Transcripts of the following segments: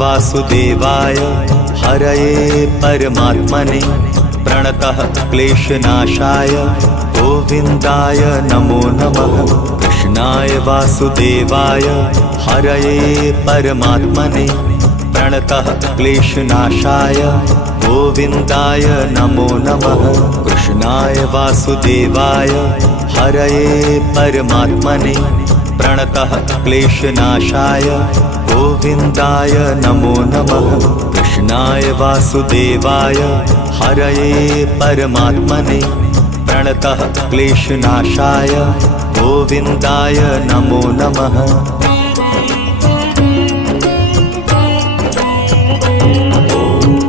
वासुदेवाय हरये परमात्मने प्रणतः क्लेशनाशाय गोविन्दाय नमो नमः। कृष्णाय वासुदेवाय हरये परमात्मने प्रणतः क्लेशनाशाय गोविन्दाय नमो नमः। कृष्णाय वासुदेवाय हरये परमात्मने प्रणतः क्लेशनाशाय गोविन्दाय नमो नमः। कृष्णाय वासुदेवाय हरये परमात्मने प्रणतः क्लेशनाशाय गोविन्दाय नमो नमः।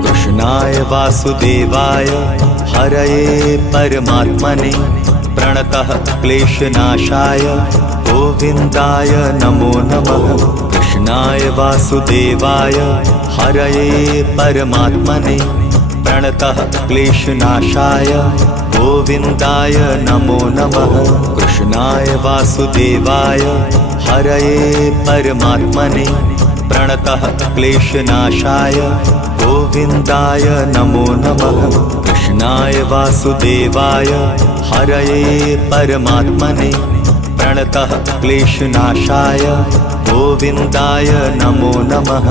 कृष्णाय वासुदेवाय हरये परमात्मने प्रणतः क्लेशनाशाय गोविन्दाय नमो नमः। कृष्णाय वासुदेवाय हरये परमात्मने प्रणतः क्लेशनाशाय गोविन्दाय नमो नमः। कृष्णाय वासुदेवाय हरये परमात्मने प्रणतः क्लेशनाशाय गोविन्दाय नमो नमः। कृष्णाय वासुदेवाय हरये परमात्मने प्रणतः क्लेशनाशाय गोविन्दाय नमो नमः।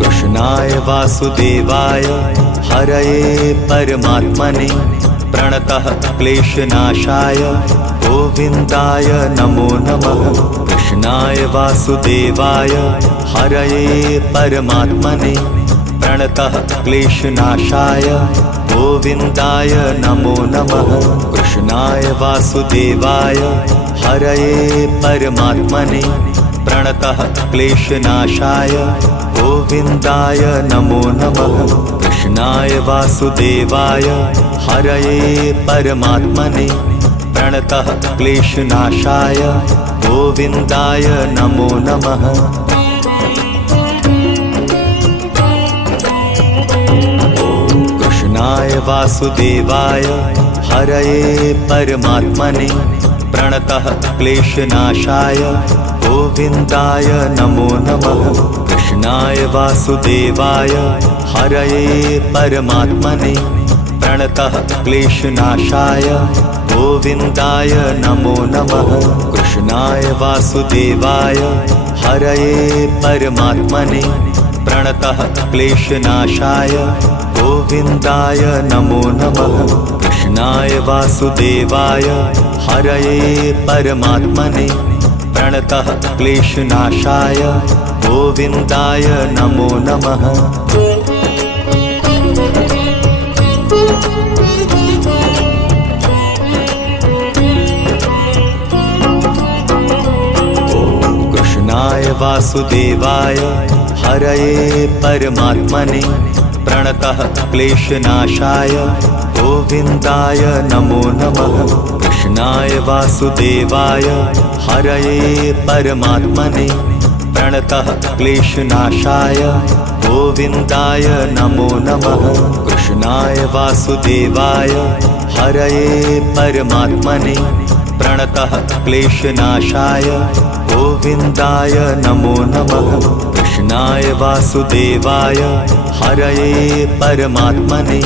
कृष्णाय वासुदेवाय हरये परमात्मने प्रणतः क्लेशनाशाय गोविन्दाय नमो नमः। कृष्णाय वासुदेवाय हरये परमात्मने प्रणतः क्लेशनाशाय गोविन्दाय नमो नमः। कृष्णाय वासुदेवाय हरये परमात्मने प्रणतः क्लेशनाशाय गोविन्दाय नमो नमः। कृष्णाय वासुदेवाय हरये परमात्मने प्रणतः क्लेशनाशाय गोविन्दाय नमो नमः। कृष्णाय वासुदेवाय हरये परमात्मने प्रणतः क्लेशनाशाय गोविन्दाय नमो नमः। कृष्णाय वासुदेवाय हरये परमात्मने प्रणतः क्लेशनाशाय गोविन्दाय नमो नमः। कृष्णाय वासुदेवाय हरये परमात्मने प्रणतः क्लेशनाशाय गोविन्दाय नमो नमः। कृष्णाय वासुदेवाय हरये परमात्मने प्रणतः क्लेशनाशाय गोविन्दाय नमो नमः। कृष्णाय वासुदेवाय हरये परमात्मने प्रणतः क्लेशनाशाय गोविन्दाय नमो नमः। कृष्णाय वासुदेवाय हरये परमात्मने प्रणतः क्लेशनाशाय गोविन्दाय नमो नमः। कृष्णाय वासुदेवाय हरये परमात्मने प्रणतः क्लेशनाशाय गोविन्दाय नमो नमः। कृष्णाय वासुदेवाय हरये परमात्मने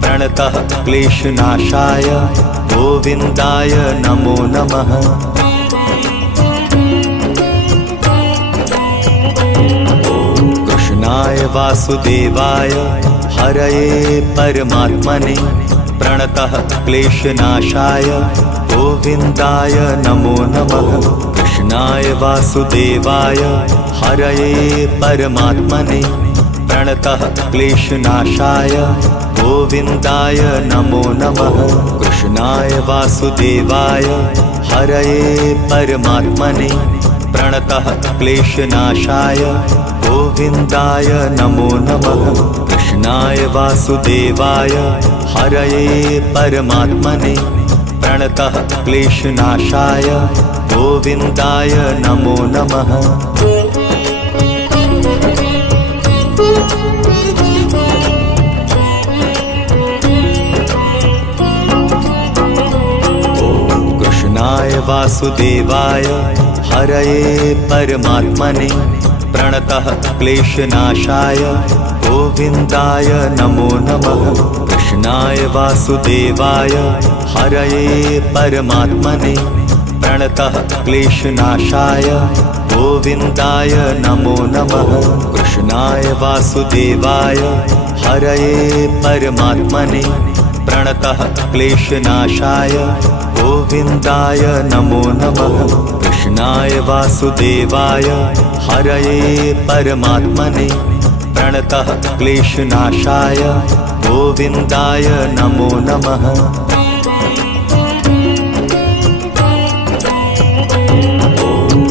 प्रणतः क्लेशनाशाय गोविन्दाय नमो नमः। कृष्णाय वासुदेवाय हरये परमात्मने प्रणतः क्लेशनाशाय गोविन्दाय नमो नमः। कृष्णाय वासुदेवाय हरये परमात्मने प्रणतः क्लेशनाशाय गोविन्दाय नमो नमः। कृष्णाय वासुदेवाय हरये परमात्मने प्रणतः क्लेशनाशाय गोविन्दाय नमो नमः। कृष्णाय वासुदेवाय हरये परमात्मने प्रणतः क्लेशनाशाय गोविन्दाय नमो नमः। वासुदेवाय हरये परमात्मने प्रणतः क्लेशनाशाय गोविन्दाय नमो नमः। कृष्णाय वासुदेवाय हरये परमात्मने प्रणतः क्लेशनाशाय गोविन्दाय नमो नमः। कृष्णाय वासुदेवाय हरये परमात्मने प्रणतः क्लेशनाशाय गोविन्दाय नमो नमः। कृष्णाय वासुदेवाय हरये परमात्मने प्रणतः क्लेशनाशाय गोविन्दाय नमो नमः।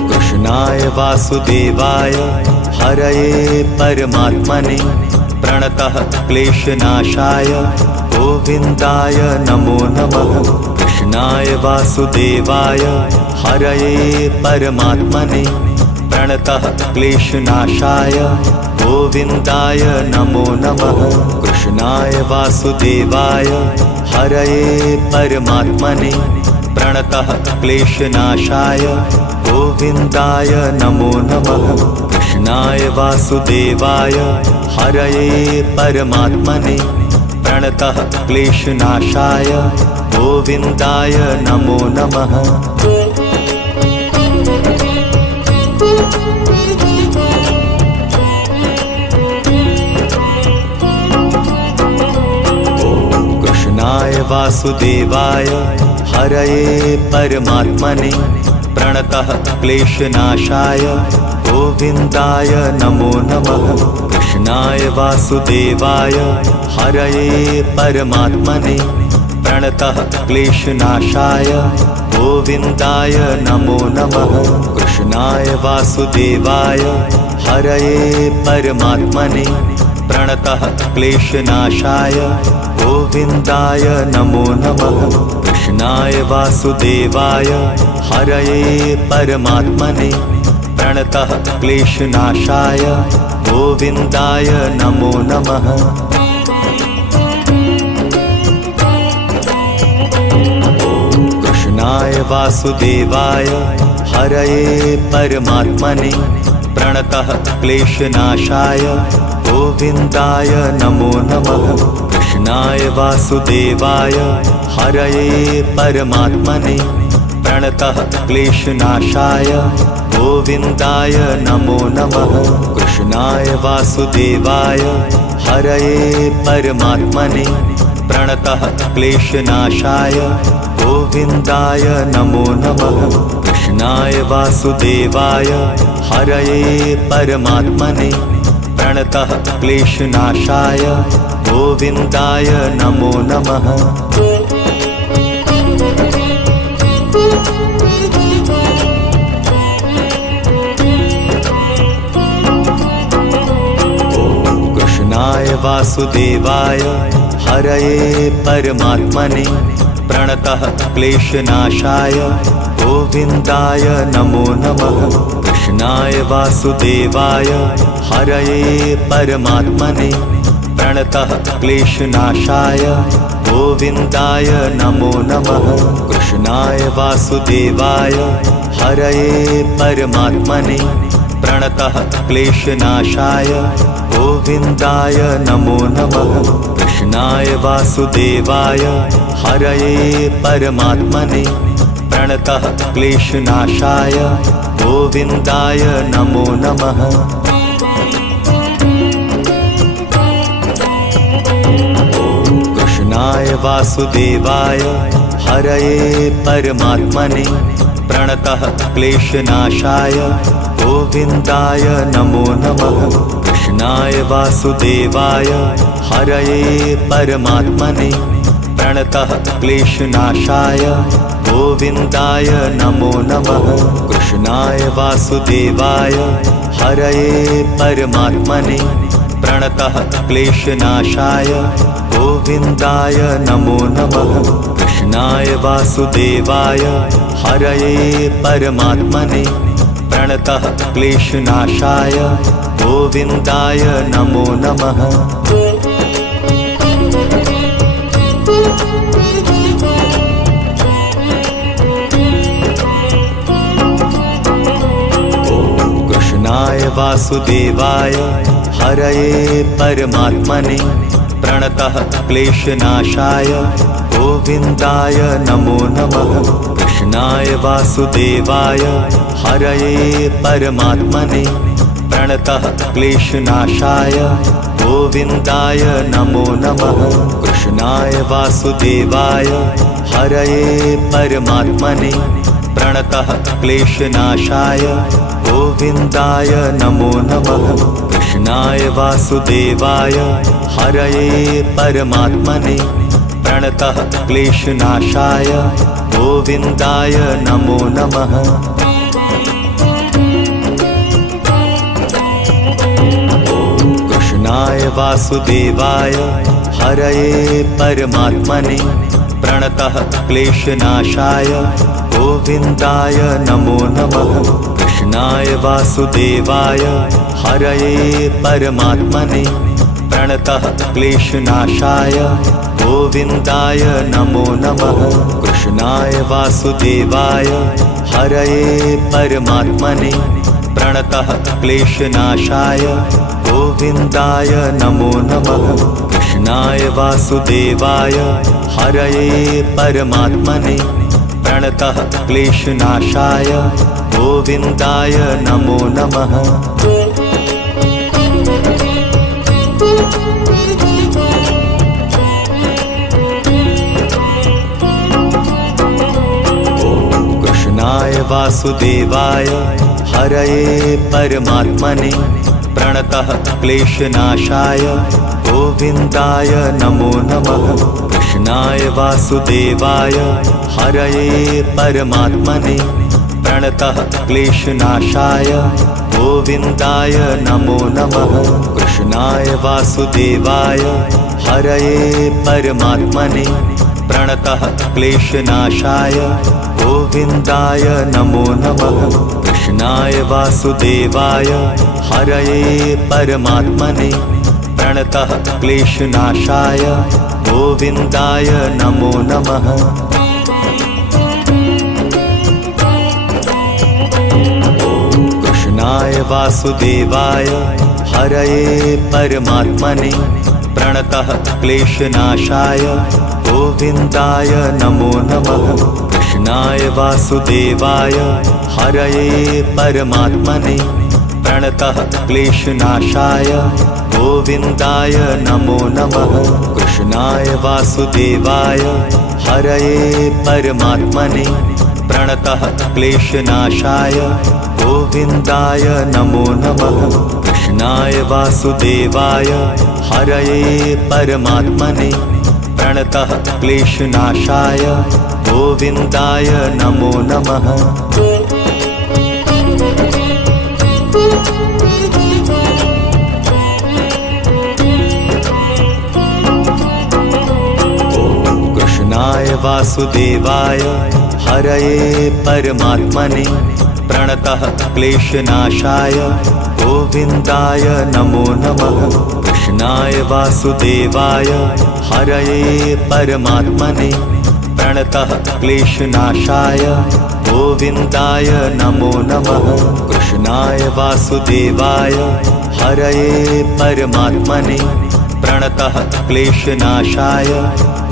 कृष्णाय वासुदेवाय हरये परमात्मने प्रणतः क्लेशनाशाय गोविन्दाय नमो नमः। कृष्णाय वासुदेवाय हरये परमात्मने प्रणतः क्लेशनाशाय गोविन्दाय नमो नमः। कृष्णाय वासुदेवाय हरये परमात्मने प्रणतः क्लेशनाशाय गोविन्दाय नमो नमः। कृष्णाय वासुदेवाय हरये परमात्मने प्रणतः क्लेशनाशाय गोविन्दाय नमो नमः। कृष्णाय वासुदेवाय हरये परमात्मने प्रणतः क्लेशनाशाय गोविन्दाय नमो नमः। कृष्णाय वासुदेवाय हरये परमात्मने प्रणतः क्लेशनाशाय गोविन्दाय नमो नमः। कृष्णाय वासुदेवाय हरये परमात्मने प्रणतः क्लेशनाशाय गोविन्दाय नमो नमः। कृष्णाय वासुदेवाय हरये परमात्मने प्रणतः क्लेशनाशाय गोविन्दाय नमो नमः। कृष्णाय वासुदेवाय हरये परमात्मने प्रणतः क्लेशनाशाय गोविन्दाय नमो नमः। कृष्णाय वासुदेवाय हरये परमात्मने प्रणतः क्लेशनाशाय गोविन्दाय नमो नमः। कृष्णाय वासुदेवाय हरये परमात्मने प्रणतः क्लेशनाशाय गोविन्दाय नमो नमः। कृष्णाय वासुदेवाय हरये परमात्मने प्रणतः क्लेशनाशाय गोविन्दाय नमो नमः। कृष्णाय वासुदेवाय हरये परमात्मने प्रणतः क्लेशनाशाय गोविन्दाय नमो नमः। कृष्णाय वासुदेवाय हरये परमात्मने प्रणतः क्लेशनाशाय गोविन्दाय नमो नमः। कृष्णाय वासुदेवाय हरये परमात्मने प्रणतः क्लेशनाशाय गोविन्दाय नमो नमः। कृष्णाय वासुदेवाय हरये परमात्मने प्रणतः क्लेशनाशाय गोविन्दाय नमो नमः। कृष्णाय वासुदेवाय हरये परमात्मने प्रणतः क्लेशनाशाय गोविन्दाय नमो नमः। कृष्णाय वासुदेवाय हरये परमात्मने प्रणतः क्लेशनाशाय गोविन्दाय नमो नमः। कृष्णाय वासुदेवाय हरये परमात्मने प्रणतः क्लेशनाशाय गोविन्दाय नमो नमः। कृष्णाय वासुदेवाय हरये परमात्मने प्रणतः क्लेशनाशाय गोविन्दाय नमो नमः। वासुदेवाय हरये परमात्मने प्रणतः क्लेशनाशाय गोविन्दाय नमो नमः। कृष्णाय वासुदेवाय हरये परमात्मने प्रणतः क्लेशनाशाय गोविन्दाय नमो नमः। कृष्णाय वासुदेवाय हरये परमात्मने प्रणतः क्लेशनाशाय गोविन्दाय नमो नमः। कृष्णाय वासुदेवाय हरये परमात्मने प्रणतः क्लेशनाशाय गोविन्दाय नमो नमः। कृष्णाय वासुदेवाय हरये परमात्मने प्रणतः क्लेशनाशाय गोविन्दाय नमो नमः। कृष्णाय वासुदेवाय हरये परमात्मने प्रणतः क्लेशनाशाय गोविन्दाय नमो नमः। कृष्णाय वासुदेवाय हरये परमात्मने प्रणतः क्लेशनाशाय गोविन्दाय नमो नमः। कृष्णाय वासुदेवाय हरये परमात्मने प्रणतः क्लेशनाशाय गोविन्दाय नमो नमः। कृष्णाय वासुदेवाय हरये परमात्मने प्रणतः क्लेशनाशाय गोविन्दाय नमो नमः। कृष्णाय वासुदेवाय हरये परमात्मने प्रणतः क्लेशनाशाय गोविन्दाय नमो नमः। कृष्णाय वासुदेवाय हरये परमात्मने प्रणतः क्लेशनाशाय गोविन्दाय नमो नमः। कृष्णाय वासुदेवाय हरये परमात्मने प्रणतः क्लेशनाशाय गोविन्दाय नमो नमः। कृष्णाय वासुदेवाय हरये परमात्मने प्रणतः क्लेशनाशाय गोविन्दाय नमो नमः। कृष्णाय वासुदेवाय हरये परमात्मने प्रणतः क्लेशनाशाय गोविन्दाय नमो नमः। कृष्णाय वासुदेवाय हरये परमात्मने प्रणतः क्लेशनाशाय गोविन्दाय नमो नमः। कृष्णाय वासुदेवाय हरये परमात्मने प्रणतः क्लेशनाशाय गोविन्दाय नमो नमः। कृष्णाय वासुदेवाय हरये परमात्मने प्रणतः क्लेशनाशाय गोविन्दाय नमो नमः। कृष्णाय वासुदेवाय हरये परमात्मने प्रणतः क्लेशनाशाय गोविन्दाय नमो नमः। कृष्णाय वासुदेवाय हरये परमात्मने प्रणतः क्लेशनाशाय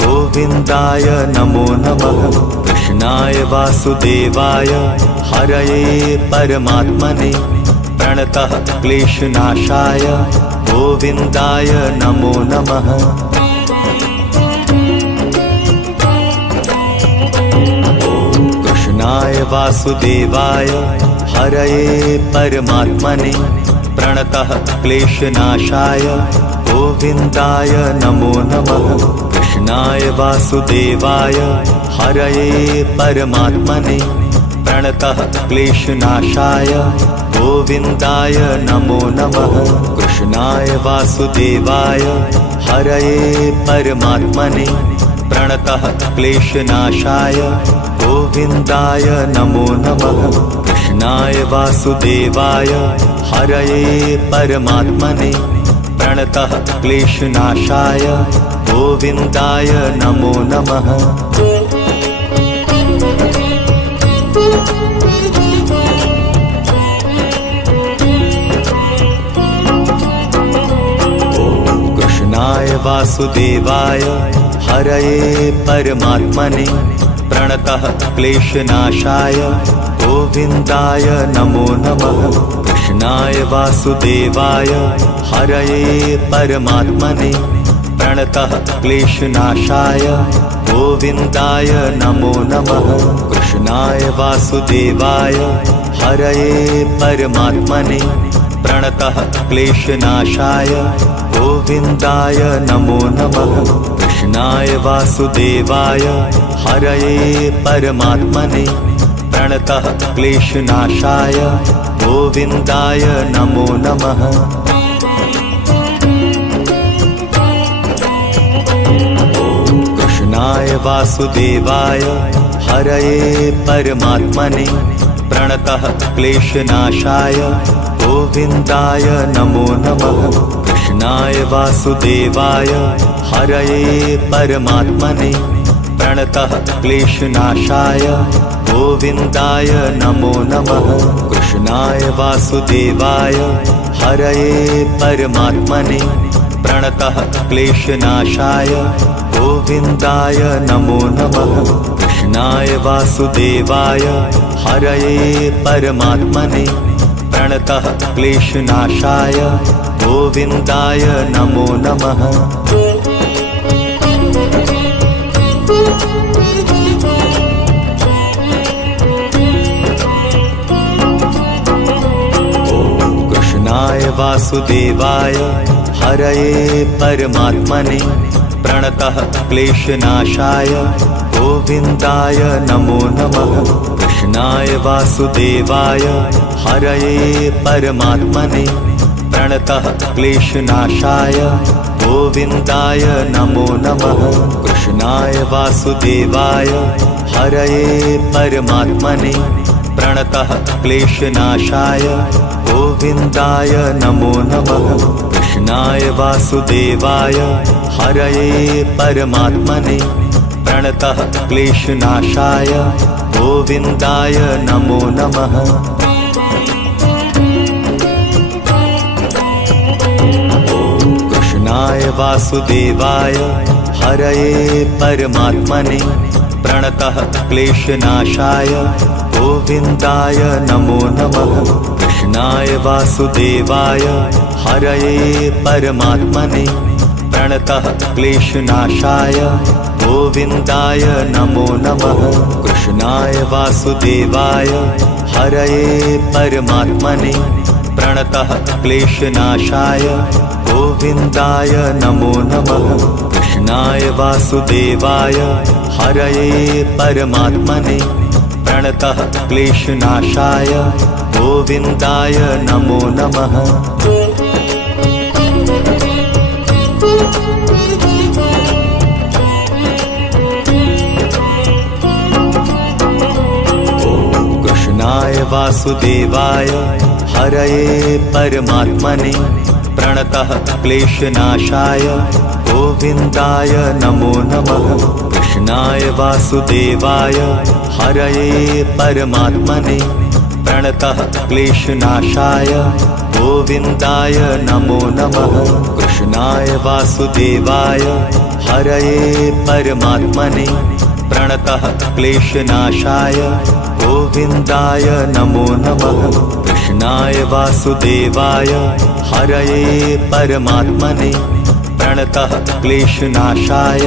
गोविन्दाय नमो नमः। कृष्णाय वासुदेवाय हरये परमात्मने प्रणतः क्लेशनाशाय गोविन्दाय नमो नमः। कृष्णाय वासुदेवाय हरये परमात्मने प्रणतः क्लेशनाशाय गोविन्दाय नमो नमः। कृष्णाय वासुदेवाय हरये परमात्मने प्रणतः क्लेशनाशाय गोविन्दाय नमो नमः। कृष्णाय वासुदेवाय हरये परमात्मने प्रणतः क्लेशनाशाय गोविन्दाय नमो नमः। कृष्णाय वासुदेवाय हरये परमात्मने प्रणतः क्लेशनाशाय गोविन्दाय नमो नमः। कृष्णाय वासुदेवाय हरये परमात्मने प्रणतः क्लेशनाशाय गोविन्दाय नमो नमः। कृष्णाय वासुदेवाय हरये परमात्मने प्रणतः क्लेशनाशाय गोविन्दाय नमो नमः। कृष्णाय वासुदेवाय हरये परमात्मने प्रणतः क्लेशनाशाय गोविन्दाय नमो नमः। कृष्णाय वासुदेवाय हरये परमात्मने प्रणतः क्लेशनाशाय गोविन्दाय नमो नमः। कृष्णाय वासुदेवाय हरये परमात्मने प्रणतः क्लेशनाशाय गोविन्दाय नमो नमः। कृष्णाय वासुदेवाय हरये परमात्मने प्रणतः क्लेशनाशाय गोविन्दाय नमो नमः। कृष्णाय वासुदेवाय हरये परमात्मने प्रणतः क्लेशनाशाय गोविन्दाय नमो नमः। कृष्णाय वासुदेवाय हरये परमात्मने प्रणतः क्लेशनाशाय गोविन्दाय नमो नमः। कृष्णाय वासुदेवाय हरये परमात्मने प्रणतः क्लेशनाशाय गोविन्दाय नमो नमः। कृष्णाय वासुदेवाय हरये परमात्मने प्रणतः क्लेशनाशाय गोविन्दाय नमो नमः। कृष्णाय वासुदेवाय हरये परमात्मने प्रणतः क्लेशनाशाय गोविन्दाय नमो नमः। कृष्णाय वासुदेवाय हरये परमात्मने प्रणतः क्लेशनाशाय गोविन्दाय नमो नमः। कृष्णाय वासुदेवाय हरये परमात्मने प्रणतः क्लेशनाशाय गोविन्दाय नमो नमः। कृष्णाय वासुदेवाय हरये परमात्मने प्रणतः क्लेशनाशाय गोविन्दाय नमो नमः। कृष्णाय वासुदेवाय हरये परमात्मने प्रणतः क्लेशनाशाय गोविन्दाय नमो नमः। कृष्णाय वासुदेवाय हरये परमात्मने प्रणतः क्लेशनाशाय गोविन्दाय नमो नमः। कृष्णाय वासुदेवाय हरये परमात्मने प्रणतः क्लेशनाशाय गोविन्दाय नमो नमः। कृष्णाय वासुदेवाय हरये परमात्मने प्रणतः क्लेशनाशाय गोविन्दाय नमो नमः। कृष्णाय वासुदेवाय हरये परमात्मने प्रणतः क्लेशनाशाय गोविन्दाय नमो नमः। कृष्णाय वासुदेवाय हरये परमात्मने प्रणतः क्लेशनाशाय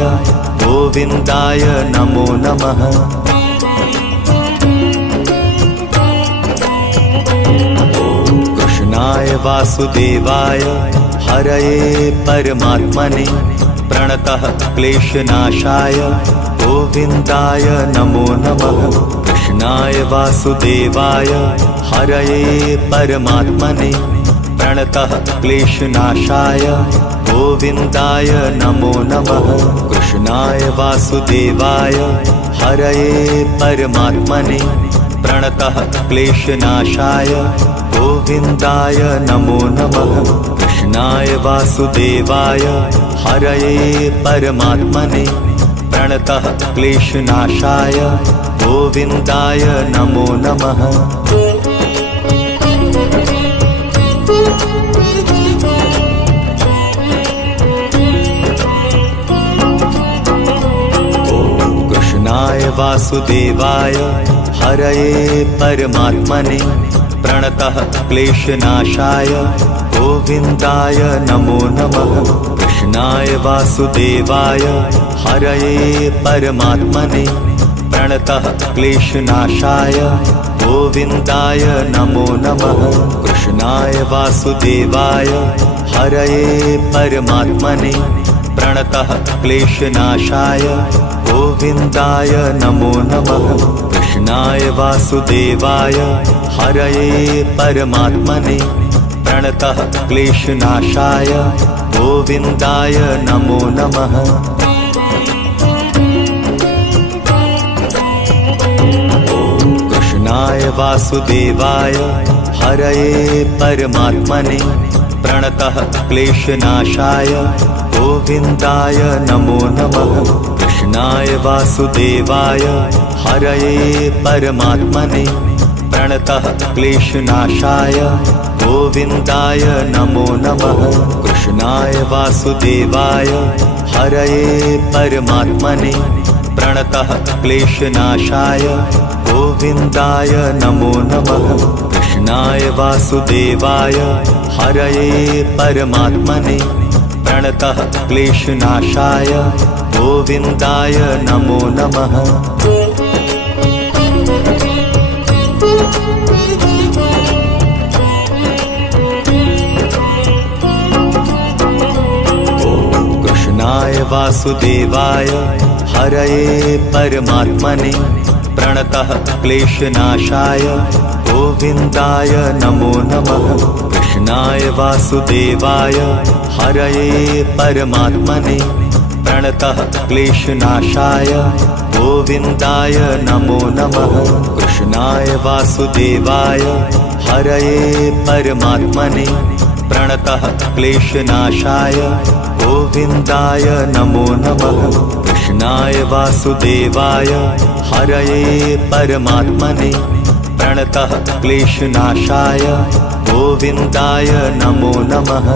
गोविन्दाय नमो नमः। कृष्णाय वासुदेवाय हरये परमात्मने प्रणतः क्लेशनाशाय गोविन्दाय नमो नमः। कृष्णाय वासुदेवाय हरये परमात्मने प्रणतः क्लेशनाशाय गोविन्दाय नमो नमः। कृष्णाय वासुदेवाय हरये परमात्मने प्रणतः क्लेशनाशाय गोविन्दाय नमो नमः। कृष्णाय वासुदेवाय हरये परमात्मने प्रणतः क्लेशनाशाय गोविन्दाय नमो नमः। कृष्णाय वासुदेवाय हरये परमात्मने प्रणतः क्लेशनाशाय गोविन्दाय नमो नमः। कृष्णाय वासुदेवाय हरये परमात्मने प्रणतः क्लेशनाशाय गोविन्दाय नमो नमः। कृष्णाय वासुदेवाय हरये परमात्मने प्रणतः क्लेशनाशाय गोविन्दाय नमो नमः। कृष्णाय वासुदेवाय हरये परमात्मने प्रणतः क्लेशनाशाय गोविन्दाय नमो नमः। कृष्णाय वासुदेवाय हरये परमात्मने प्रणतः क्लेशनाशाय गोविन्दाय नमो नमः। कृष्णाय वासुदेवाय हरये परमात्मने प्रणतः क्लेशनाशाय गोविन्दाय नमो नमः। कृष्णाय वासुदेवाय हरये परमात्मने प्रणतः क्लेशनाशाय गोविन्दाय नमो नमः। कृष्णाय वासुदेवाय हरये परमात्मने प्रणतः क्लेशनाशाय गोविन्दाय नमो नमः। कृष्णाय वासुदेवाय हरये परमात्मने प्रणतः क्लेशनाशाय गोविन्दाय नमो नमः। कृष्णाय वासुदेवाय हरये परमात्मने प्रणतः क्लेशनाशाय गोविन्दाय नमो नमः। कृष्णाय वासुदेवाय हरये परमात्मने प्रणतः क्लेशनाशाय गोविन्दाय नमो नमः। कृष्णाय वासुदेवाय हरये परमात्मने प्रणतः क्लेशनाशाय गोविन्दाय नमो नमः।